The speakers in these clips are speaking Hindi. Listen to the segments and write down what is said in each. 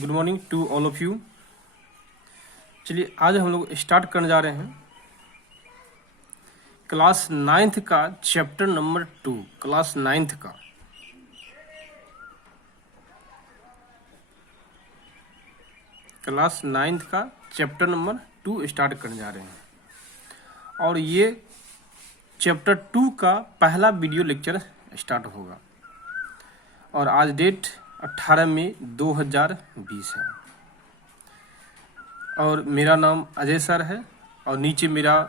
Good morning to all of you. चलिए आज हम लोग स्टार्ट करने जा रहे हैं क्लास 9th का चैप्टर नंबर 2। क्लास 9th का चैप्टर नंबर 2 स्टार्ट करने जा रहे हैं और ये चैप्टर 2 का पहला वीडियो लेक्चर स्टार्ट होगा और आज डेट 18 मई 2020 है और मेरा नाम अजय सर है और नीचे मेरा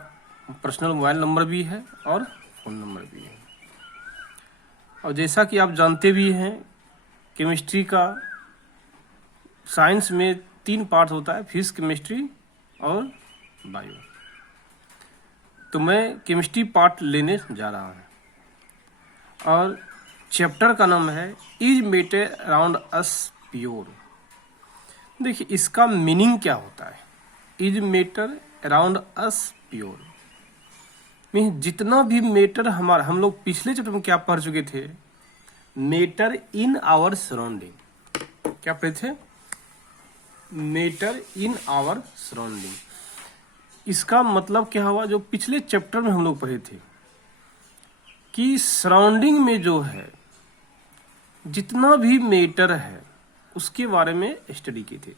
पर्सनल मोबाइल नंबर भी है और फ़ोन नंबर भी है। और जैसा कि आप जानते भी हैं केमिस्ट्री का साइंस में 3 पार्ट होता है, फिजिक्स, केमिस्ट्री और बायो। तो मैं केमिस्ट्री पार्ट लेने जा रहा हूँ और चैप्टर का नाम है is matter around us pure. देखिए इसका मीनिंग क्या होता है। Is matter around us pure mean जितना भी मैटर हमारा, हम लोग पिछले चैप्टर में क्या पढ़ चुके थे, मैटर इन आवर सराउंडिंग। क्या पढ़े थे? Matter in our surrounding. इसका मतलब क्या हुआ, जो पिछले चैप्टर में हम लोग पढ़े थे कि सराउंडिंग में जो है जितना भी मैटर है उसके बारे में स्टडी की थी।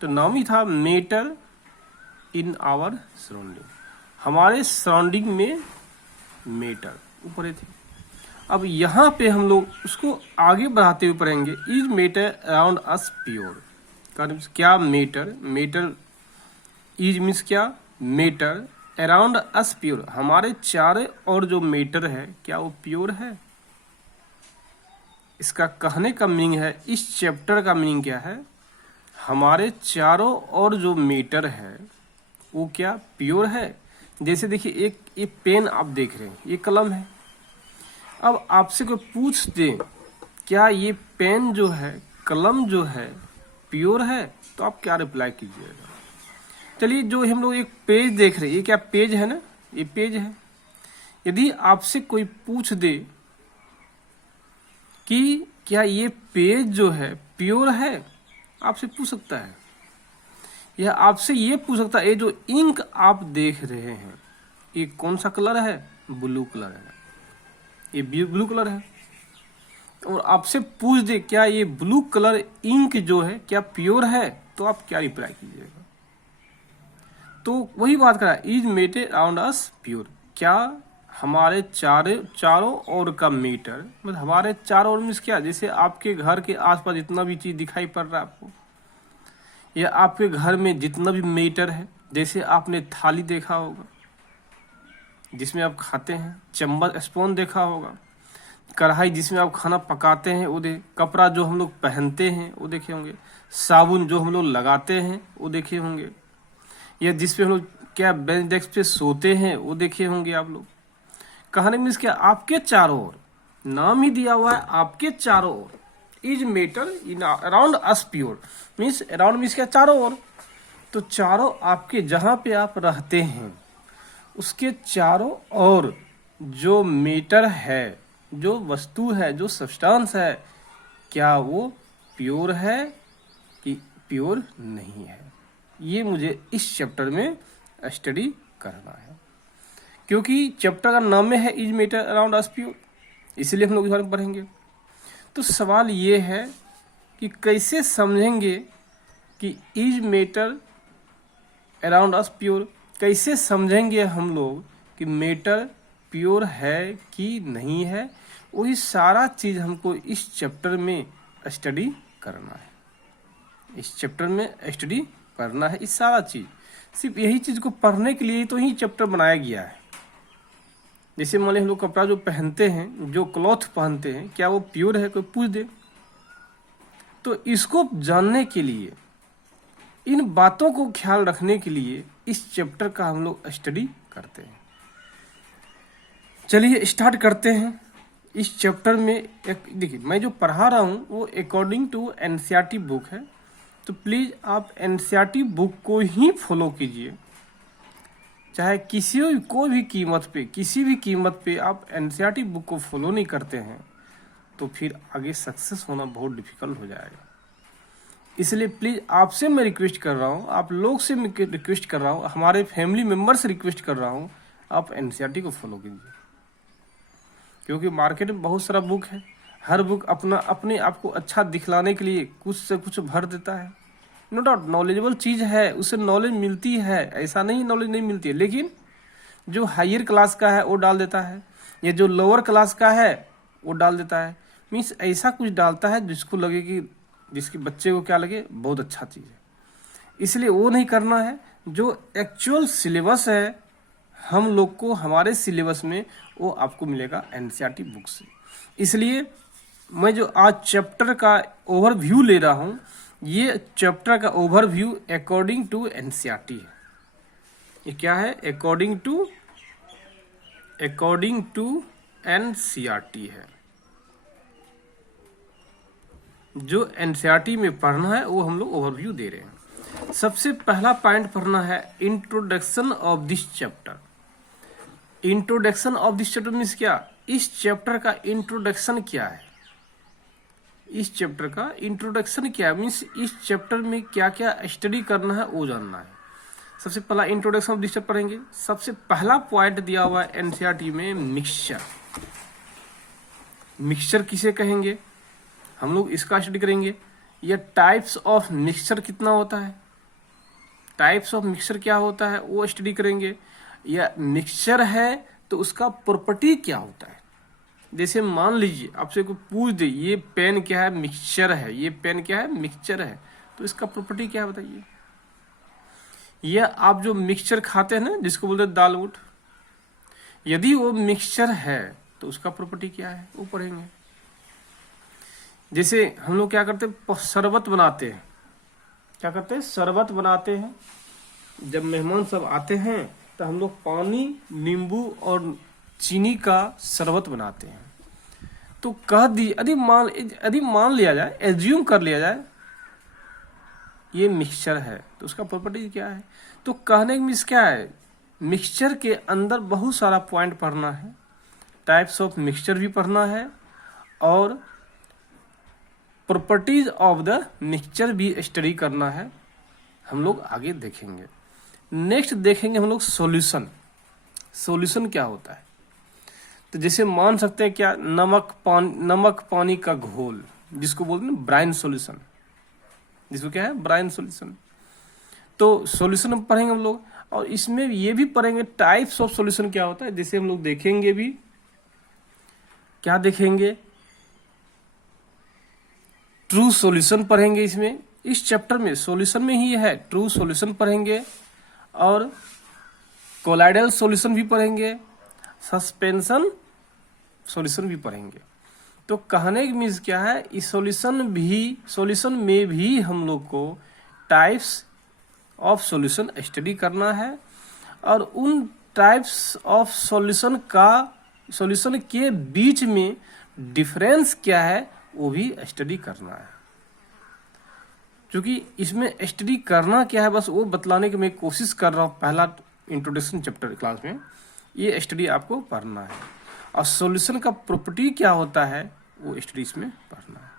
तो नाम ही था मैटर इन आवर सराउंडिंग, हमारे सराउंडिंग में मैटर ऊपर थे। अब यहाँ पे हम लोग उसको आगे बढ़ाते हुए पढ़ेंगे is matter around us pure. क्या मैटर, मैटर इज मीन्स क्या, मैटर अराउंड अस प्योर, हमारे चारों और जो मैटर है क्या वो प्योर है। इसका कहने का मीनिंग है, इस चैप्टर का मीनिंग क्या है, हमारे चारों और जो मैटर है वो क्या प्योर है। जैसे देखिए एक पेन आप देख रहे हैं, ये कलम है। अब आपसे कोई पूछ दे क्या ये पेन जो है, कलम जो है प्योर है, तो आप क्या रिप्लाई कीजिएगा। चलिए जो हम लोग एक पेज देख रहे हैं, ये क्या पेज है ना, ये पेज है। यदि आपसे कोई पूछ दे कि क्या ये पेज जो है प्योर है, आपसे पूछ सकता है। या आपसे ये पूछ सकता है ये जो इंक आप देख रहे हैं ये कौन सा कलर है, ब्लू कलर है, ये ब्लू कलर है। और आपसे पूछ दे क्या ये ब्लू कलर इंक जो है क्या प्योर है, तो आप क्या रिप्लाई कीजिएगा। तो वही बात करा, is matter around us pure, क्या हमारे चारों ओर का मीटर, मतलब हमारे चारों ओर मीन्स क्या, जैसे आपके घर के आसपास जितना भी चीज दिखाई पड़ रहा है आपको, या आपके घर में जितना भी मीटर है, जैसे आपने थाली देखा होगा जिसमें आप खाते हैं, चम्मच स्पून देखा होगा, कढ़ाई जिसमें आप खाना पकाते हैं वो कपड़ा जो हम लोग पहनते हैं वो देखे होंगे, साबुन जो हम लोग लगाते हैं वो देखे होंगे, या जिस पे हम लोग क्या बेंच डेस्क पे सोते हैं वो देखे होंगे आप लोग। कहने मीन्स क्या, आपके चारों ओर, नाम ही दिया हुआ है आपके चारों ओर, is matter in around us pure means around means क्या, चारों ओर। तो चारों आपके जहां पे आप रहते हैं उसके चारों ओर जो मैटर है, जो वस्तु है, जो सब्सटेंस है, क्या वो प्योर है कि प्योर नहीं है, ये मुझे इस चैप्टर में स्टडी करना है। क्योंकि चैप्टर का नाम में है is matter around us pure, इसलिए हम लोग इस बारे में पढ़ेंगे। तो सवाल ये है कि कैसे समझेंगे कि is matter around us pure, कैसे समझेंगे हम लोग कि मैटर प्योर है कि नहीं है। वही सारा चीज हमको इस चैप्टर में स्टडी करना है, इस चैप्टर में स्टडी करना है। इस सारा चीज, सिर्फ यही चीज को पढ़ने के लिए तो ही चैप्टर बनाया गया है। जैसे मान लीजिए हम लोग कपड़ा जो पहनते हैं, जो क्लॉथ पहनते हैं, क्या वो प्योर है, कोई पूछ दे। तो इसको जानने के लिए, इन बातों को ख्याल रखने के लिए इस चैप्टर का हम लोग स्टडी करते हैं। चलिए स्टार्ट करते हैं। इस चैप्टर में एक देखिए, मैं जो पढ़ा रहा हूँ वो अकॉर्डिंग टू एनसीईआरटी बुक है, तो प्लीज़ आप एनसीईआरटी बुक को ही फॉलो कीजिए। चाहे कोई भी कीमत पे, किसी भी कीमत पे आप एनसीईआरटी बुक को फॉलो नहीं करते हैं तो फिर आगे सक्सेस होना बहुत डिफिकल्ट हो जाएगा। इसलिए प्लीज़ आपसे मैं रिक्वेस्ट कर रहा हूँ, आप लोग से मैं रिक्वेस्ट कर रहा हूँ, हमारे फैमिली मेम्बर से रिक्वेस्ट कर रहा हूँ, आप एनसीईआरटी को फॉलो कीजिए। क्योंकि मार्केट में बहुत सारा बुक है, हर बुक अपने आप को अच्छा दिखलाने के लिए कुछ से कुछ भर देता है। नो डाउट नॉलेजेबल चीज़ है, उससे नॉलेज मिलती है, ऐसा नहीं नॉलेज नहीं मिलती है, लेकिन जो हायर क्लास का है वो डाल देता है, या जो लोअर क्लास का है वो डाल देता है। मीन्स ऐसा कुछ डालता है जिसको लगे कि जिसके बच्चे को क्या लगे बहुत अच्छा चीज़ है। इसलिए वो नहीं करना है। जो एक्चुअल सिलेबस है हम लोग को, हमारे सिलेबस में वो आपको मिलेगा एनसीईआरटी बुक से। इसलिए मैं जो आज चैप्टर का ओवरव्यू ले रहा हूँ, ये चैप्टर का ओवरव्यू अकॉर्डिंग टू एनसीईआरटी है। ये क्या है? अकॉर्डिंग टू एनसीईआरटी है। जो एनसीईआरटी में पढ़ना है वो हम लोग ओवरव्यू दे रहे हैं। सबसे पहला पॉइंट पढ़ना है introduction of this chapter. Introduction of this chapter means क्या? इस चैप्टर का इंट्रोडक्शन क्या है? इस चैप्टर का इंट्रोडक्शन क्या मीन्स इस चैप्टर में क्या क्या स्टडी करना है वो जानना है। सबसे पहला इंट्रोडक्शन ऑफ दिस चैप्टर पढ़ेंगे। सबसे पहला पॉइंट दिया हुआ है एनसीईआरटी में मिक्सचर। मिक्सचर किसे कहेंगे हम लोग इसका स्टडी करेंगे। या टाइप्स ऑफ मिक्सचर कितना होता है, टाइप्स ऑफ मिक्सचर क्या होता है वो स्टडी करेंगे। या मिक्सचर है तो उसका प्रॉपर्टी क्या होता है। जैसे मान लीजिए आपसे कोई पूछ दे ये पेन क्या है, मिक्सचर है, ये पेन क्या है, मिक्सचर है, तो इसका प्रॉपर्टी क्या है बताइए। या आप जो मिक्सचर खाते हैं ना जिसको बोलते हैं दाल बूट, यदि वो मिक्सचर है तो उसका प्रॉपर्टी क्या है वो पढ़ेंगे। जैसे हम लोग क्या करते हैं, शरबत बनाते हैं। क्या करते हैं? शरबत बनाते हैं। जब मेहमान सब आते हैं तो हम लोग पानी, नींबू और चीनी का शरबत बनाते हैं। तो कह दी यदि मान लिया जाए, एज्यूम कर लिया जाए ये मिक्सचर है तो उसका प्रॉपर्टी क्या है। तो कहने का मीन्स क्या है, मिक्सचर के अंदर बहुत सारा पॉइंट पढ़ना है, टाइप्स ऑफ मिक्सचर भी पढ़ना है और प्रॉपर्टीज ऑफ द मिक्सचर भी स्टडी करना है। हम लोग आगे देखेंगे। नेक्स्ट देखेंगे हम लोग सॉल्यूशन। सॉल्यूशन क्या होता है? तो जैसे मान सकते हैं क्या, नमक पानी का घोल जिसको बोलते हैं ब्राइन सॉल्यूशन, जिसको क्या है ब्राइन सॉल्यूशन। तो सॉल्यूशन पढ़ेंगे हम लोग और इसमें ये भी पढ़ेंगे टाइप्स ऑफ सॉल्यूशन क्या होता है। जैसे हम लोग देखेंगे भी, क्या देखेंगे, ट्रू सॉल्यूशन पढ़ेंगे। इसमें इस चैप्टर में सॉल्यूशन में ही है, ट्रू सॉल्यूशन पढ़ेंगे और कोलाइडल सॉल्यूशन भी पढ़ेंगे, सस्पेंशन सॉल्यूशन भी पढ़ेंगे। तो कहने की मीन्स क्या है, इस सॉल्यूशन में भी हम लोग को टाइप्स ऑफ सॉल्यूशन स्टडी करना है और उन टाइप्स ऑफ सॉल्यूशन के बीच में डिफरेंस क्या है वो भी स्टडी करना है। क्योंकि इसमें स्टडी करना क्या है बस वो बतलाने की मैं कोशिश कर रहा हूँ। पहला इंट्रोडक्शन चैप्टर क्लास में ये स्टडी आपको पढ़ना है और सॉल्यूशन का प्रॉपर्टी क्या होता है वो स्टडी इसमें पढ़ना है।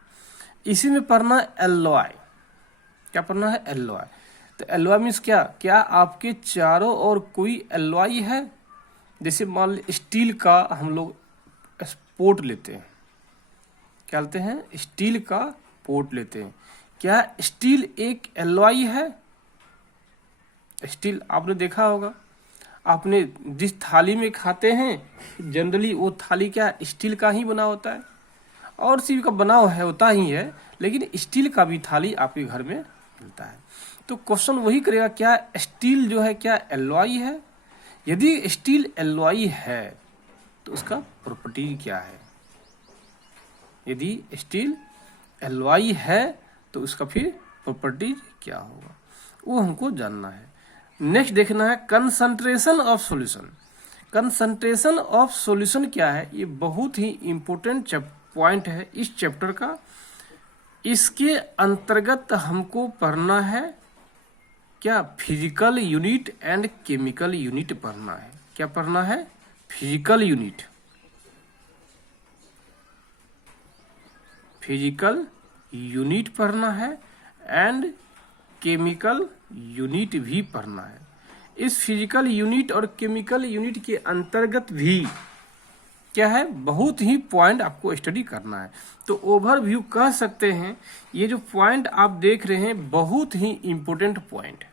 इसी में पढ़ना है एलॉय। क्या पढ़ना है? एलॉय। तो एलॉय मीन्स क्या आपके चारों ओर कोई एलॉय है। जैसे मान ली स्टील का हम लोग पोर्ट लेते हैं, क्या लेते हैं? स्टील का पोर्ट लेते हैं। क्या स्टील एक एलॉय है? स्टील आपने देखा होगा, आपने जिस थाली में खाते हैं जनरली वो थाली क्या स्टील का ही बना होता है, और चीज का बना है होता ही है, लेकिन स्टील का भी थाली आपके घर में मिलता है। तो क्वेश्चन वही करेगा, क्या स्टील जो है क्या एलॉय है? यदि स्टील एलॉय है तो उसका प्रॉपर्टी क्या है? यदि स्टील एलॉय है तो उसका फिर प्रॉपर्टी क्या होगा वो हमको जानना है। नेक्स्ट देखना है concentration of solution. Concentration of solution क्या है? ये बहुत ही इंपॉर्टेंट पॉइंट है इस चैप्टर का। इसके अंतर्गत हमको पढ़ना है क्या? Physical unit and chemical unit पढ़ना है। क्या पढ़ना है? फिजिकल यूनिट, फिजिकल यूनिट पढ़ना है एंड केमिकल यूनिट भी पढ़ना है। इस फिजिकल यूनिट और केमिकल यूनिट के अंतर्गत भी क्या है, बहुत ही पॉइंट आपको स्टडी करना है। तो ओवरव्यू कह सकते हैं, ये जो पॉइंट आप देख रहे हैं बहुत ही इंपॉर्टेंट पॉइंट है।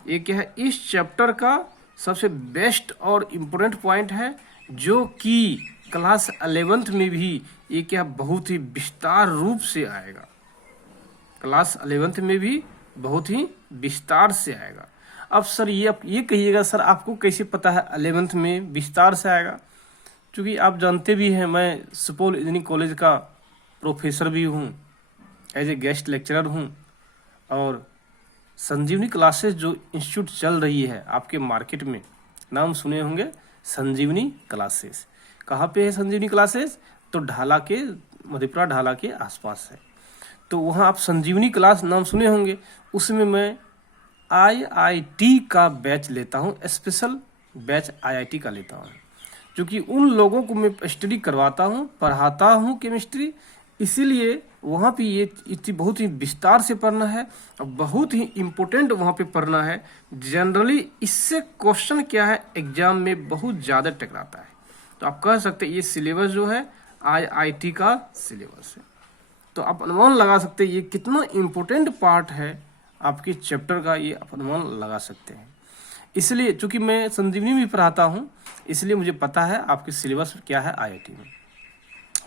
ये क्या है, इस चैप्टर का सबसे बेस्ट और इम्पोर्टेंट पॉइंट है, जो कि क्लास 11th में भी ये क्या बहुत ही विस्तार रूप से आएगा। क्लास 11th में भी बहुत ही विस्तार से आएगा। अब सर ये कहिएगा सर आपको कैसे पता है 11th में विस्तार से आएगा? क्योंकि आप जानते भी हैं मैं सुपौल इंजीनियरिंग कॉलेज का प्रोफेसर भी हूँ, एज ए गेस्ट लेक्चरर हूँ, और संजीवनी क्लासेस जो इंस्टीट्यूट चल रही है आपके मार्केट में, नाम सुने होंगे संजीवनी क्लासेस। कहाँ पे है संजीवनी क्लासेस? तो ढाला के, मधेपुरा ढाला के आसपास है। तो वहाँ आप संजीवनी क्लास नाम सुने होंगे, उसमें मैं IIT का बैच लेता हूँ, स्पेशल बैच IIT का लेता हूँ, क्योंकि उन लोगों को मैं स्टडी करवाता हूँ, पढ़ाता हूँ केमिस्ट्री, इसीलिए वहाँ पे ये इतनी बहुत ही विस्तार से पढ़ना है और बहुत ही इम्पोर्टेंट वहाँ पे पढ़ना है। जनरली इससे क्वेश्चन क्या है एग्जाम में बहुत ज़्यादा टकराता है। तो आप कह सकते हैं ये सिलेबस जो है IIT का सिलेबस है। तो आप अनुमान लगा सकते हैं ये कितना इम्पोर्टेंट पार्ट है आपके चैप्टर का, ये आप अनुमान लगा सकते हैं। इसलिए चूंकि मैं संजीवनी में पढ़ाता हूँ, इसलिए मुझे पता है आपके सिलेबस क्या है IIT में।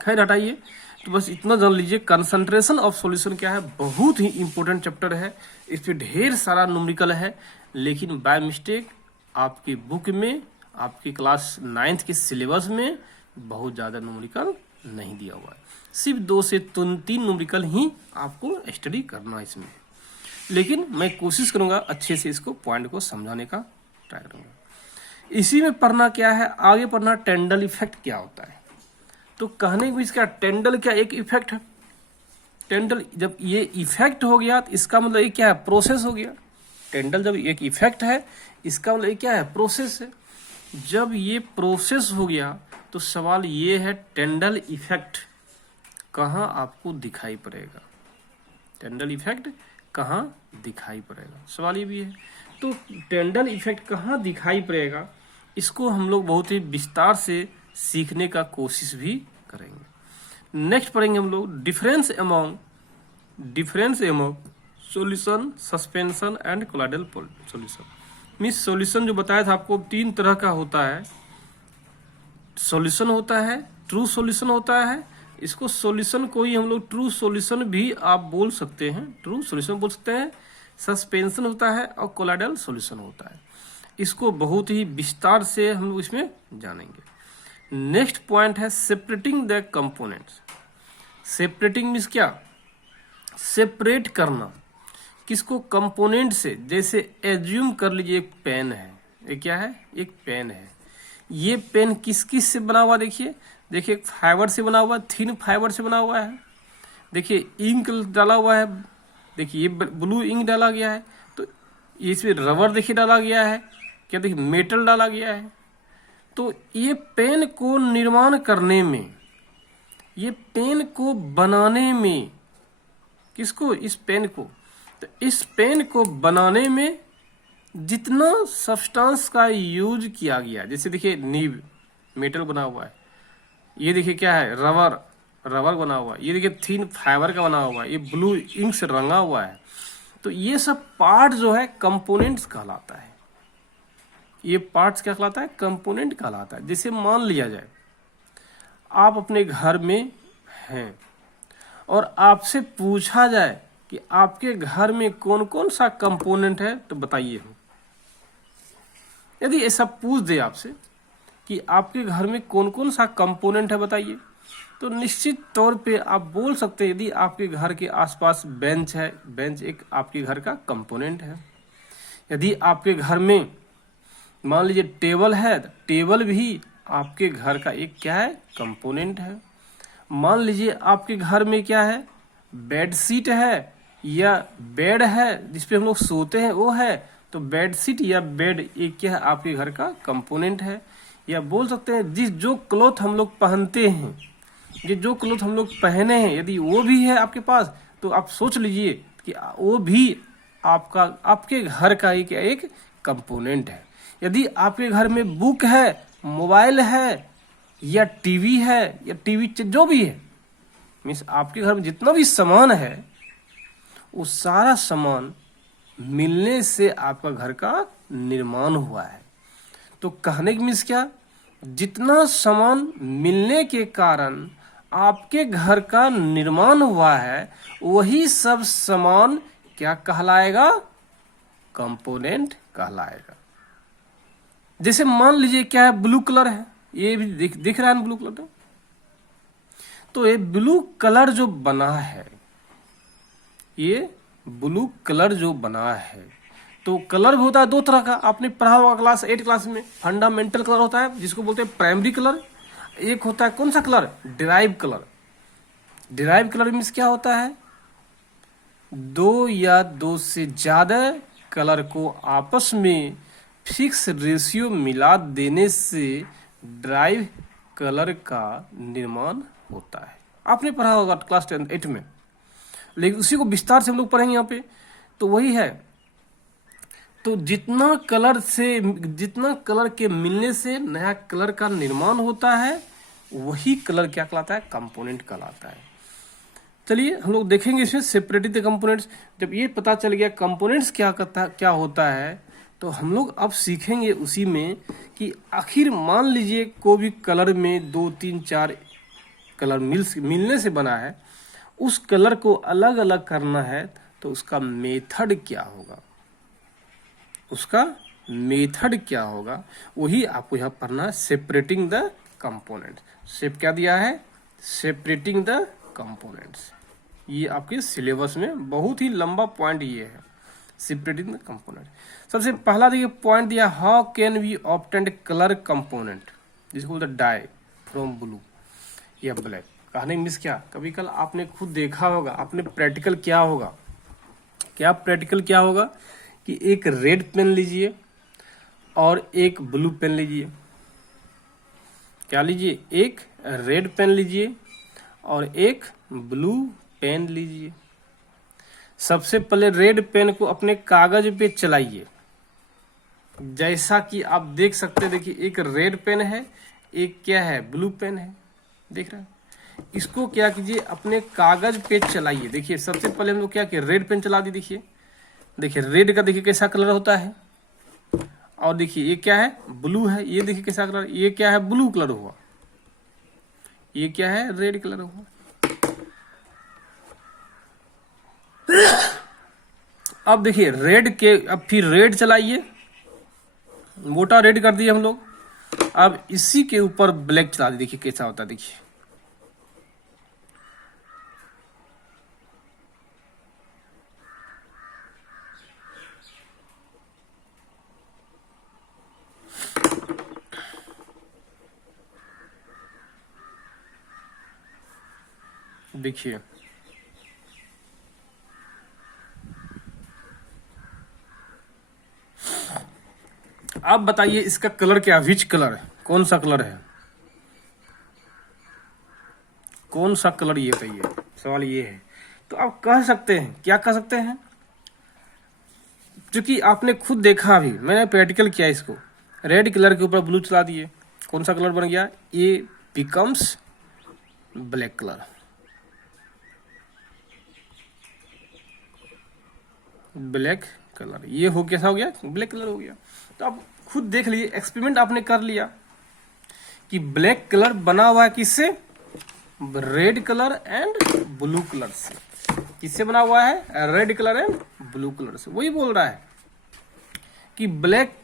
खैर हटाइए, तो बस इतना जान लीजिए कंसंट्रेशन ऑफ सॉल्यूशन क्या है, बहुत ही इंपॉर्टेंट चैप्टर है। इस पे ढेर सारा न्यूमेरिकल है, लेकिन बाय मिस्टेक आपकी बुक में, आपकी क्लास 9th के सिलेबस में बहुत ज़्यादा न्यूमेरिकल नहीं दिया हुआ है। सिर्फ 2 से 3 न्यूमेरिकल ही आपको स्टडी करना है इसमें, लेकिन मैं कोशिश करूँगा अच्छे से इसको पॉइंट को समझाने का ट्राई करूँगा। इसी में पढ़ना क्या है, आगे पढ़ना टेंडल इफेक्ट क्या होता है। तो कहने को इसका टेंडल क्या एक इफेक्ट है। टेंडल जब ये इफेक्ट हो गया तो इसका मतलब ये क्या है, प्रोसेस हो गया। टेंडल जब एक इफेक्ट है, इसका मतलब ये क्या है, प्रोसेस है। जब ये प्रोसेस हो गया तो सवाल ये है टेंडल इफेक्ट कहाँ आपको दिखाई पड़ेगा, टेंडल इफेक्ट कहाँ दिखाई पड़ेगा, सवाल ये भी है। तो टेंडल इफेक्ट कहाँ दिखाई पड़ेगा, इसको हम लोग बहुत ही विस्तार से सीखने का कोशिश भी करेंगे। नेक्स्ट पढ़ेंगे हम लोग difference among solution, suspension and colloidal solution. Means solution जो बताया था आपको 3 तरह का होता है। सॉल्यूशन होता है, ट्रू सॉल्यूशन होता है, इसको सॉल्यूशन को ही हम लोग ट्रू सॉल्यूशन भी आप बोल सकते हैं, ट्रू सॉल्यूशन बोल सकते हैं। सस्पेंशन होता है और कोलाइडल सॉल्यूशन होता है। इसको बहुत ही विस्तार से हम लोग इसमें जानेंगे। नेक्स्ट पॉइंट है separating the components. Separating means क्या, सेपरेट करना किसको, कंपोनेंट से। जैसे एज्यूम कर लीजिए एक पेन है, ये क्या है, एक पेन है। ये पेन किस किस से बना हुआ, देखिए फाइबर से बना हुआ, थिन फाइबर से बना हुआ है। देखिए इंक डाला हुआ है, देखिए ये ब्लू इंक डाला गया है, तो इसमें रबर देखिए डाला गया है, क्या देखिए मेटल डाला गया है। तो ये पेन को निर्माण करने में, ये पेन को बनाने में, किसको, इस पेन को, तो इस पेन को बनाने में जितना सब्सटेंस का यूज किया गया, जैसे देखिए नीब मेटल बना हुआ है, ये देखिए क्या है, रबर बना हुआ है, ये देखिए थिन फाइबर का बना हुआ है, ये ब्लू इंक से रंगा हुआ है। तो ये सब पार्ट जो है कंपोनेंट्स कहलाता है। ये पार्ट्स क्या कहलाता है, कंपोनेंट कहलाता है। जैसे मान लिया जाए आप अपने घर में हैं और आपसे पूछा जाए कि आपके घर में कौन कौन सा कंपोनेंट है, तो बताइए। यदि ऐसा पूछ दे आपसे कि आपके घर में कौन कौन सा कंपोनेंट है बताइए, तो निश्चित तौर पे आप बोल सकते हैं। यदि आपके घर के आसपास बेंच है, बेंच एक आपके घर का कंपोनेंट है। यदि आपके घर में मान लीजिए टेबल है, टेबल भी आपके घर का एक क्या है, कंपोनेंट है। मान लीजिए आपके घर में क्या है, बेड शीट है या बेड है जिसपे हम लोग सोते हैं वो है, तो बेड शीट या बेड एक क्या है, आपके घर का कंपोनेंट है। या बोल सकते हैं जो क्लॉथ हम लोग पहनते हैं, ये जो क्लॉथ हम लोग पहने हैं, यदि वो भी है आपके पास, तो आप सोच लीजिए कि वो भी आपके घर का एक कंपोनेंट है। यदि आपके घर में बुक है, मोबाइल है, या टीवी है, या टीवी जो भी है, मीन्स आपके घर में जितना भी सामान है वो सारा सामान मिलने से आपका घर का निर्माण हुआ है। तो कहने की मीन्स क्या, जितना सामान मिलने के कारण आपके घर का निर्माण हुआ है वही सब सामान क्या कहलाएगा, कंपोनेंट कहलाएगा। जैसे मान लीजिए क्या है, ब्लू कलर है, ये भी दिख रहा है ब्लू कलर। तो ये ब्लू कलर जो बना है, ये ब्लू कलर जो बना है, तो कलर भी होता है दो तरह का। आपने पढ़ा होगा क्लास 8 क्लास में, फंडामेंटल कलर होता है जिसको बोलते हैं प्राइमरी कलर। एक होता है कौन सा colour, derive colour. Derive colour means क्या होता है, दो या दो से ज्यादा कलर को आपस में फिक्स रेशियो मिला देने से ड्राइव कलर का निर्माण होता है। आपने पढ़ा होगा क्लास 8 में, लेकिन उसी को विस्तार से हम लोग पढ़ेंगे यहाँ पे। तो वही है, तो जितना कलर के मिलने से नया कलर का निर्माण होता है वही कलर क्या कहलाता है, कंपोनेंट कहलाता है। चलिए हम लोग देखेंगे इसमें सेपरेटिंग द कंपोनेंट्स। जब ये पता चल गया कंपोनेंट्स क्या होता है, तो हम लोग अब सीखेंगे उसी में कि आखिर मान लीजिए कोई भी कलर में 2, 3, 4 कलर मिलने से बना है, उस कलर को अलग अलग करना है तो उसका मेथड क्या होगा, वही आपको यहाँ पढ़ना है, सेपरेटिंग द कंपोनेंट। सेप क्या दिया है, सेपरेटिंग द कंपोनेंट्स। ये आपके सिलेबस में बहुत ही लंबा पॉइंट ये है, सेपरेटिंग द कंपोनेंट। सबसे पहला देखिए पॉइंट दिया, how can we obtain colour component, जिसको बोलते हैं डाई फ्रॉम ब्लू या ब्लैक। कहने मिस क्या, कभी कल आपने खुद देखा होगा, आपने प्रैक्टिकल क्या होगा कि एक रेड पेन लीजिए और एक ब्लू पेन लीजिए। क्या लीजिए, एक रेड पेन लीजिए और एक ब्लू पेन लीजिए। सबसे पहले रेड पेन को अपने कागज पे चलाइए, जैसा कि आप देख सकते हैं। देखिए एक रेड पेन है, एक क्या है, ब्लू पेन है, देख रहे हैं। इसको क्या कीजिए, अपने कागज पे चलाइए। देखिए सबसे पहले हम लोग क्या किए, रेड पेन चला दी। देखिए रेड का देखिए कैसा कलर होता है, और देखिए ये क्या है, ब्लू है, ये देखिए कैसा कलर, ये क्या है, ब्लू कलर हुआ, ये क्या है, रेड कलर हुआ। अब देखिए अब फिर रेड चलाइए, मोटा रेड कर दिए हम लोग। अब इसी के ऊपर ब्लैक चला दी, देखिए कैसा होता है, देखिए देखिए आप बताइए इसका कलर क्या, विच कलर है, कौन सा कलर है, कौन सा कलर, ये बताइए, सवाल ये है। तो आप कह सकते हैं, क्या कह सकते हैं, क्योंकि आपने खुद देखा, अभी मैंने प्रैक्टिकल किया, इसको रेड कलर के ऊपर ब्लू चला दिए, कौन सा कलर बन गया, ये becomes black colour. Black colour ये हो, कैसा हो गया, ब्लैक कलर हो गया। तो आप खुद देख लीजिए, एक्सपेरिमेंट आपने कर लिया कि ब्लैक कलर बना हुआ है किससे, red colour and blue colour से। किससे बना हुआ है, red colour and blue colour से। वही बोल रहा है कि ब्लैक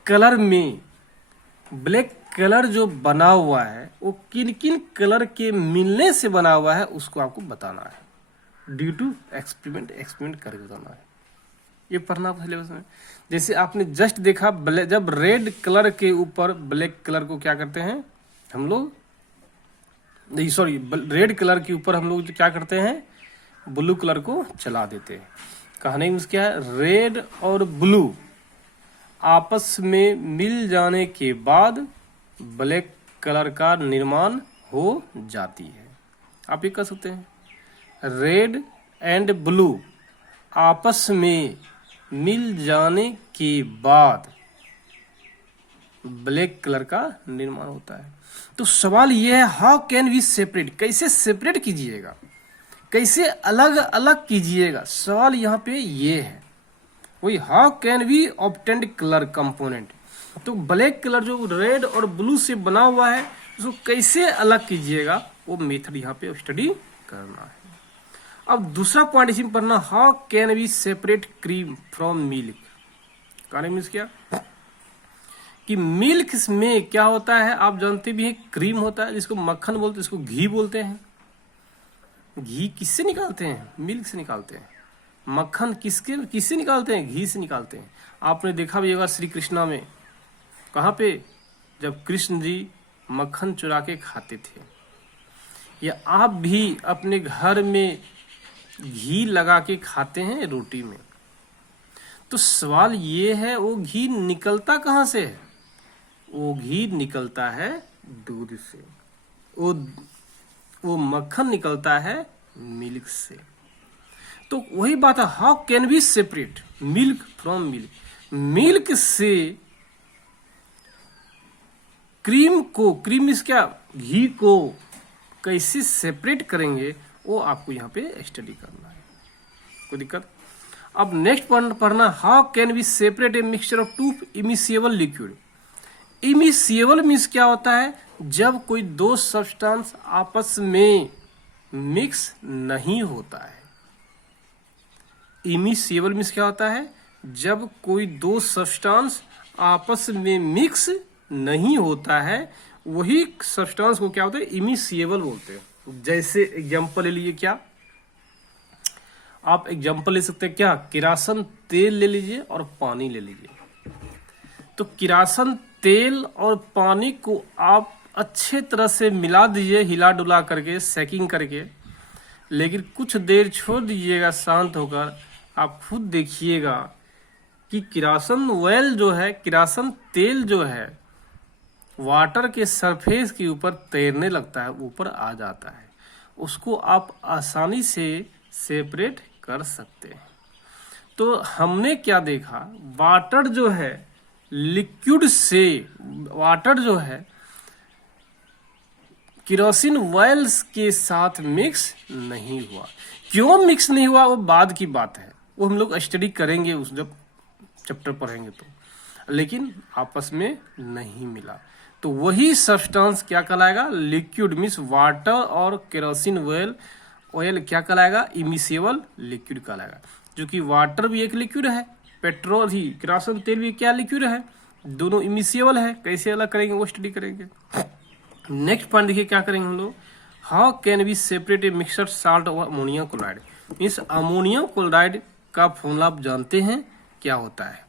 कलर जो बना हुआ है वो किन किन कलर के मिलने से बना हुआ है, उसको आपको बताना है, ड्यू टू एक्सपेरिमेंट करके बताना है। ये पढ़ना सिलेबस में। जैसे आपने जस्ट देखा, जब रेड कलर के ऊपर ब्लैक कलर को क्या करते हैं हम लोग, नहीं सॉरी, रेड कलर के ऊपर हम लोग क्या करते हैं, ब्लू कलर को चला देते हैं। कहने में क्या है, रेड और ब्लू आपस में मिल जाने के बाद ब्लैक कलर का निर्माण हो जाती है। आप ये कह सकते हैं, रेड एंड ब्लू आपस में मिल जाने के बाद ब्लैक कलर का निर्माण होता है। तो सवाल यह है, हाउ कैन वी सेपरेट, कैसे सेपरेट कीजिएगा, कैसे अलग अलग कीजिएगा, सवाल यहाँ पे ये है। वही how can we obtain colour component, तो ब्लैक कलर जो रेड और ब्लू से बना हुआ है उसको कैसे अलग कीजिएगा, वो मेथड यहाँ पे स्टडी करना है। अब दूसरा पॉइंट इसमें पढ़ना, how can we separate cream from milk. कहने मीन्स क्या कि मिल्क में क्या होता है, आप जानते भी हैं क्रीम होता है, जिसको मक्खन बोलते हैं, इसको घी बोलते हैं। घी किससे निकालते हैं, मिल्क से निकालते हैं। मक्खन किससे निकालते हैं, घी से निकालते हैं। आपने देखा भी होगा श्री कृष्णा में, कहाँ पे, जब कृष्ण जी मक्खन चुरा के खाते थे। या आप भी अपने घर में घी लगा के खाते हैं रोटी में। तो सवाल ये है, वो घी निकलता कहाँ से है, वो घी निकलता है दूध से, वो मक्खन निकलता है मिल्क से। तो वही बात है, how can we separate milk from milk. Milk से क्रीम को, क्रीम इस क्या, घी को कैसे सेपरेट करेंगे, वो आपको यहाँ पे स्टडी करना है। कोई दिक्कत। अब नेक्स्ट पढ़ना, how can we separate a mixture of two immiscible liquid. Immiscible means क्या होता है, जब कोई दो सब्सटेंस आपस में मिक्स नहीं होता है। इमिसिएबल मीन्स क्या होता है, जब कोई दो सब्सटेंस आपस में मिक्स नहीं होता है, वही सब्सटेंस को क्या होता है, इमिसिएबल बोलते हैं। जैसे एग्जांपल ले लीजिए, क्या आप एग्जांपल ले सकते हैं, क्या, किरासन तेल ले लीजिए और पानी ले लीजिए। तो किरासन तेल और पानी को आप अच्छे तरह से मिला दीजिए, हिला डुला करके, सेकिंग करके, लेकिन कुछ देर छोड़ दीजिएगा शांत होकर। आप खुद देखिएगा कि किरासन ऑयल जो है, किरासन तेल जो है, वाटर के सरफेस के ऊपर तैरने लगता है, ऊपर आ जाता है। उसको आप आसानी से सेपरेट कर सकते हैं। तो हमने क्या देखा, वाटर जो है लिक्विड से, वाटर जो है केरोसिन ऑयल के साथ मिक्स नहीं हुआ। क्यों मिक्स नहीं हुआ, वो बाद की बात है, वो हम लोग स्टडी करेंगे उस जब चैप्टर पढ़ेंगे तो। लेकिन आपस में नहीं मिला, तो वही सब्सटेंस क्या कहलाएगा, लिक्विड मीन्स वाटर और केरोसिन ऑयल क्या कहलाएगा, इमिसिएबल लिक्विड कहलाएगा। जो कि वाटर भी एक लिक्विड है, पेट्रोल ही, किरासन तेल भी क्या लिक्विड है, दोनों इमिसिएबल है। कैसे अलग करेंगे वो स्टडी करेंगे। नेक्स्ट पॉइंट देखिए क्या करेंगे हम लोग, how can we separate a mixed salt और अमोनियम क्लोराइड। इस अमोनियम क्लोराइड का फॉर्मूला आप जानते हैं क्या होता है,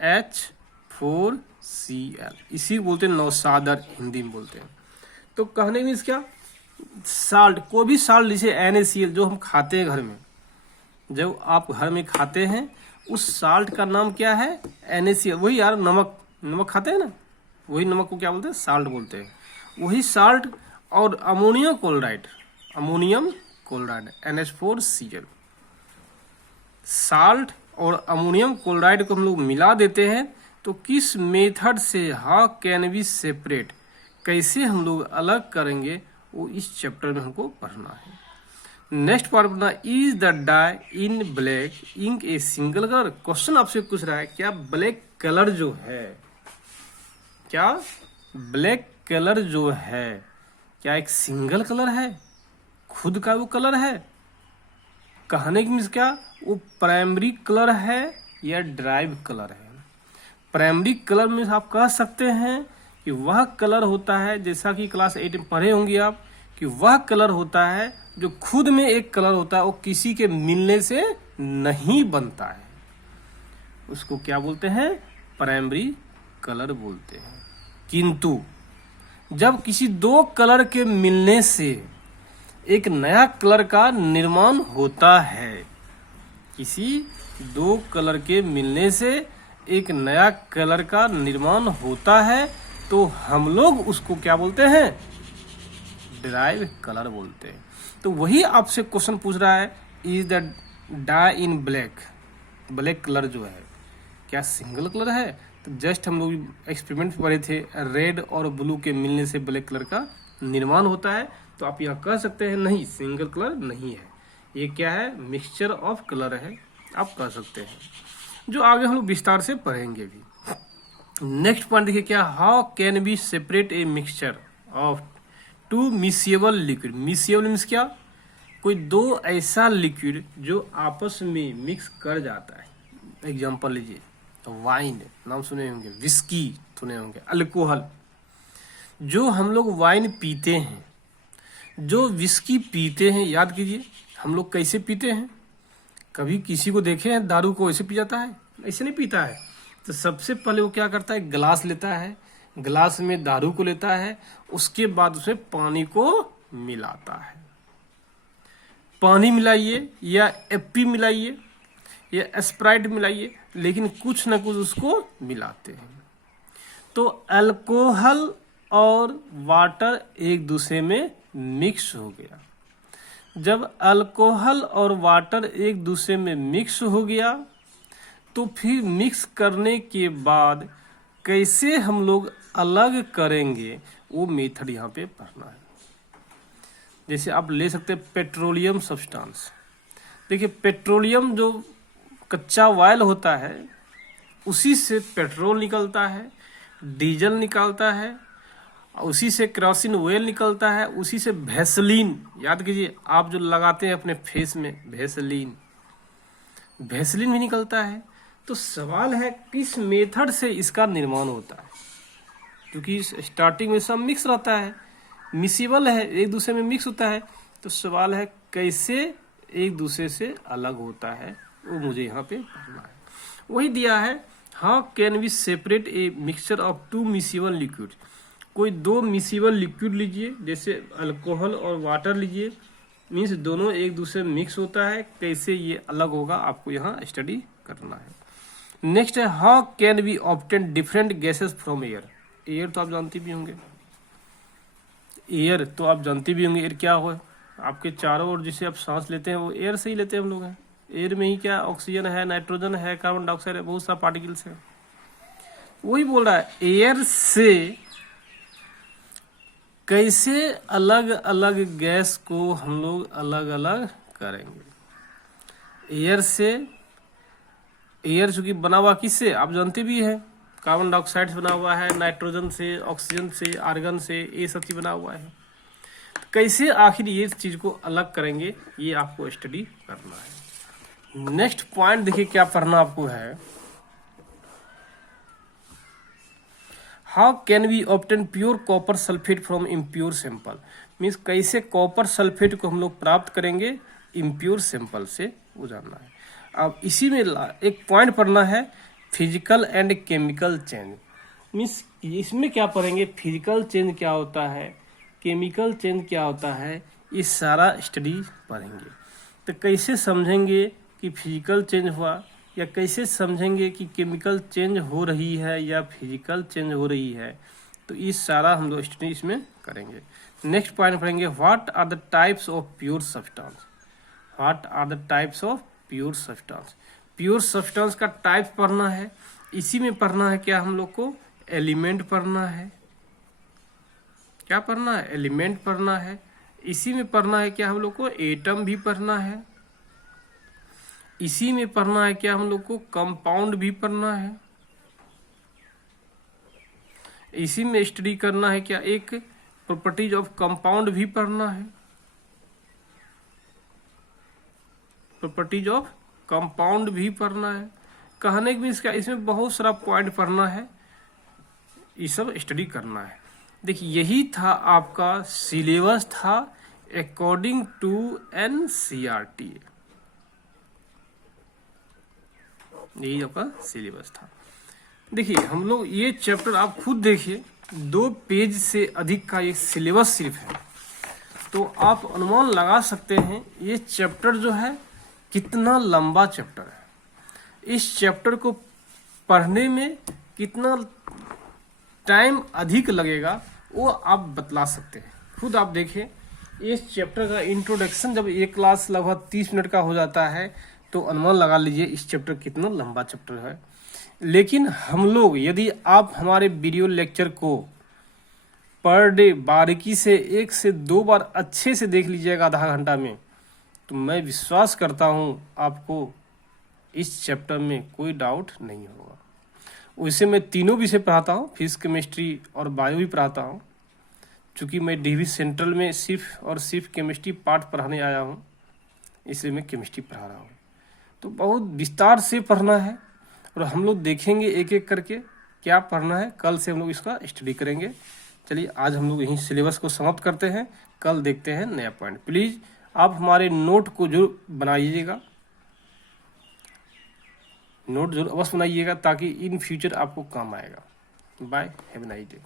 NH4Cl, इसी बोलते हैं नौसादर, हिंदी में बोलते हैं। तो कहने में क्या, साल्ट, कोई भी साल्ट जैसे NaCl जो हम खाते हैं घर में, जब आप घर में खाते हैं उस साल्ट का नाम क्या है, NaCl। वही यार नमक खाते हैं ना, वही नमक को क्या बोलते हैं, साल्ट बोलते हैं। वही साल्ट और अमोनियम क्लोराइड NH4Cl, साल्ट और अमोनियम क्लोराइड को हम लोग मिला देते हैं। तो किस मेथड से, हाउ कैन वी सेपरेट, कैसे हम लोग अलग करेंगे, वो इस चैप्टर में हमको पढ़ना है। नेक्स्ट पार्ट पढ़ना, is the dye in black ink a single colour. Question आपसे पूछ रहा है, क्या ब्लैक कलर जो है, क्या ब्लैक कलर जो है क्या एक सिंगल कलर है, खुद का वो कलर है। कहने की मीन्स क्या, वो प्राइमरी कलर है या ड्राइव कलर है। प्राइमरी कलर में आप कह सकते हैं कि वह कलर होता है, जैसा कि क्लास 8 में पढ़े होंगे आप, कि वह कलर होता है जो खुद में एक कलर होता है, वो किसी के मिलने से नहीं बनता है, उसको क्या बोलते हैं, प्राइमरी कलर बोलते हैं। किंतु जब किसी दो कलर के मिलने से एक नया कलर का निर्माण होता है, किसी दो कलर के मिलने से एक नया कलर का निर्माण होता है, तो हम लोग उसको क्या बोलते हैं, डिराइव कलर बोलते हैं। तो वही आपसे क्वेश्चन पूछ रहा है, is the dye in black, black colour जो है क्या सिंगल कलर है? तो जस्ट हम लोग एक्सपेरिमेंट पढ़े थे, रेड और ब्लू के मिलने से ब्लैक कलर का निर्माण होता है। तो आप यहाँ कह सकते हैं नहीं, सिंगल कलर नहीं है, ये क्या है, मिक्सचर ऑफ कलर है, आप कह सकते हैं, जो आगे हम लोग विस्तार से पढ़ेंगे भी। नेक्स्ट पॉइंट देखिए क्या, how can be separate a mixture of two miscible liquid. Miscible means क्या, कोई दो ऐसा लिक्विड जो आपस में मिक्स कर जाता है। एग्जांपल लीजिए, तो वाइन नाम सुने होंगे, विस्की सुने होंगे, अल्कोहल। जो हम लोग वाइन पीते हैं, जो विस्की पीते हैं, याद कीजिए हम लोग कैसे पीते हैं? कभी किसी को देखे हैं दारू को ऐसे पी जाता है? ऐसे नहीं पीता है। तो सबसे पहले वो क्या करता है, गिलास लेता है, गिलास में दारू को लेता है, उसके बाद उसमें पानी को मिलाता है। पानी मिलाइए या एप्पी मिलाइए या स्प्राइट मिलाइए, लेकिन कुछ ना कुछ उसको मिलाते हैं। तो अल्कोहल और वाटर एक दूसरे में मिक्स हो गया। जब अल्कोहल और वाटर एक दूसरे में मिक्स हो गया, तो फिर मिक्स करने के बाद कैसे हम लोग अलग करेंगे, वो मेथड यहाँ पे पढ़ना है। जैसे आप ले सकते हैं पेट्रोलियम सब्सटेंस। देखिए पेट्रोलियम जो कच्चा ऑयल होता है, उसी से पेट्रोल निकलता है, डीजल निकलता है, उसी से केरोसिन ऑयल निकलता है, उसी से वैसलीन, याद कीजिए आप जो लगाते हैं अपने फेस में वैसलीन भी निकलता है। तो सवाल है किस मेथड से इसका निर्माण होता है, क्योंकि स्टार्टिंग में सब मिक्स रहता है, मिक्सेबल है, एक दूसरे में मिक्स होता है। तो सवाल है कैसे एक दूसरे से अलग होता है, वो मुझे यहाँ पे पढ़ना है। वही दिया है, how can we separate a mixture of two miscible liquid. कोई दो मिक्सेबल लिक्विड लीजिए, जैसे अल्कोहल और वाटर लीजिए, मीन्स दोनों एक दूसरे में मिक्स होता है, कैसे ये अलग होगा आपको यहाँ स्टडी करना है। नेक्स्ट है, how can we obtain different gases from air. Air तो आप जानते भी होंगे, एयर तो आप जानते भी होंगे, एयर क्या हो, आपके चारों ओर जिसे आप सांस लेते हैं वो एयर से ही लेते हैं हम लोग हैं। एयर में ही क्या ऑक्सीजन है, नाइट्रोजन है, कार्बन डाइऑक्साइड है, बहुत सारा पार्टिकल्स है। वही बोल रहा है एयर से कैसे अलग अलग गैस को हम लोग अलग अलग करेंगे। एयर से, एयर चूंकि बना हुआ किससे आप जानते भी है, कार्बन डाइऑक्साइड से बना हुआ है, नाइट्रोजन से, ऑक्सीजन से, आर्गन से, ये सब चीज बना हुआ है। तो कैसे आखिर ये चीज को अलग करेंगे, ये आपको स्टडी करना है। नेक्स्ट पॉइंट देखिए क्या पढ़ना आपको है, how can we obtain pure copper sulphate from impure sample. Means कैसे कॉपर सल्फेट को हम लोग प्राप्त करेंगे इम्प्योर सैंपल से, वो जानना है। अब इसी में एक पॉइंट पढ़ना है, physical and chemical change. Means इसमें क्या पढ़ेंगे, फिजिकल चेंज क्या होता है, केमिकल चेंज क्या होता है, ये सारा स्टडी पढ़ेंगे। तो कैसे समझेंगे कि फिजिकल चेंज हुआ, या कैसे समझेंगे कि केमिकल चेंज हो रही है या फिजिकल चेंज हो रही है, तो ये सारा हम लोग स्टडी इसमें करेंगे। नेक्स्ट पॉइंट पढ़ेंगे, what are the types of pure substance. What are the types of pure substance. Pure substance का टाइप पढ़ना है। इसी में पढ़ना है क्या हम लोग को, एलिमेंट पढ़ना है। क्या पढ़ना है, एलिमेंट पढ़ना है। इसी में पढ़ना है क्या हम लोग को, एटम भी पढ़ना है। इसी में पढ़ना है क्या हम लोग को, कंपाउंड भी पढ़ना है। इसी में स्टडी करना है क्या, एक प्रॉपर्टीज ऑफ कंपाउंड भी पढ़ना है। प्रॉपर्टीज ऑफ कंपाउंड भी पढ़ना है। कहने के मीन्स क्या, इसमें बहुत सारा पॉइंट पढ़ना है, ये सब स्टडी करना है। देखिए यही था आपका सिलेबस था अकॉर्डिंग टू NCERT, यही आपका सिलेबस था। देखिए हम लोग ये चैप्टर आप खुद देखिए, 2 पेज से अधिक का ये सिलेबस सिर्फ है, तो आप अनुमान लगा सकते हैं ये चैप्टर जो है कितना लंबा चैप्टर है। इस चैप्टर को पढ़ने में कितना टाइम अधिक लगेगा वो आप बतला सकते हैं। खुद आप देखें इस चैप्टर का इंट्रोडक्शन जब एक क्लास लगभग 30 मिनट का हो जाता है तो अनुमान लगा लीजिए इस चैप्टर कितना लंबा चैप्टर है। लेकिन हम लोग, यदि आप हमारे वीडियो लेक्चर को पर डे बारीकी से 1 से 2 बार अच्छे से देख लीजिएगा आधा घंटा में, तो मैं विश्वास करता हूँ आपको इस चैप्टर में कोई डाउट नहीं होगा। वैसे मैं तीनों विषय पढ़ाता हूँ, फिजिक्स, केमिस्ट्री और बायो भी पढ़ाता हूँ। चूँकि मैं डीवी सेंट्रल में सिर्फ केमिस्ट्री पार्ट पढ़ाने आया हूँ, इसलिए मैं केमिस्ट्री पढ़ा रहा हूँ। तो बहुत विस्तार से पढ़ना है और हम लोग देखेंगे एक एक करके क्या पढ़ना है। कल से हम लोग इसका स्टडी करेंगे। चलिए आज हम लोग यहीं सिलेबस को समाप्त करते हैं, कल देखते हैं नया पॉइंट। प्लीज़ आप हमारे नोट को जरूर बनाइएगा, नोट जरूर अवश्य बनाइएगा ताकि इन फ्यूचर आपको काम आएगा। Bye, have a nice day.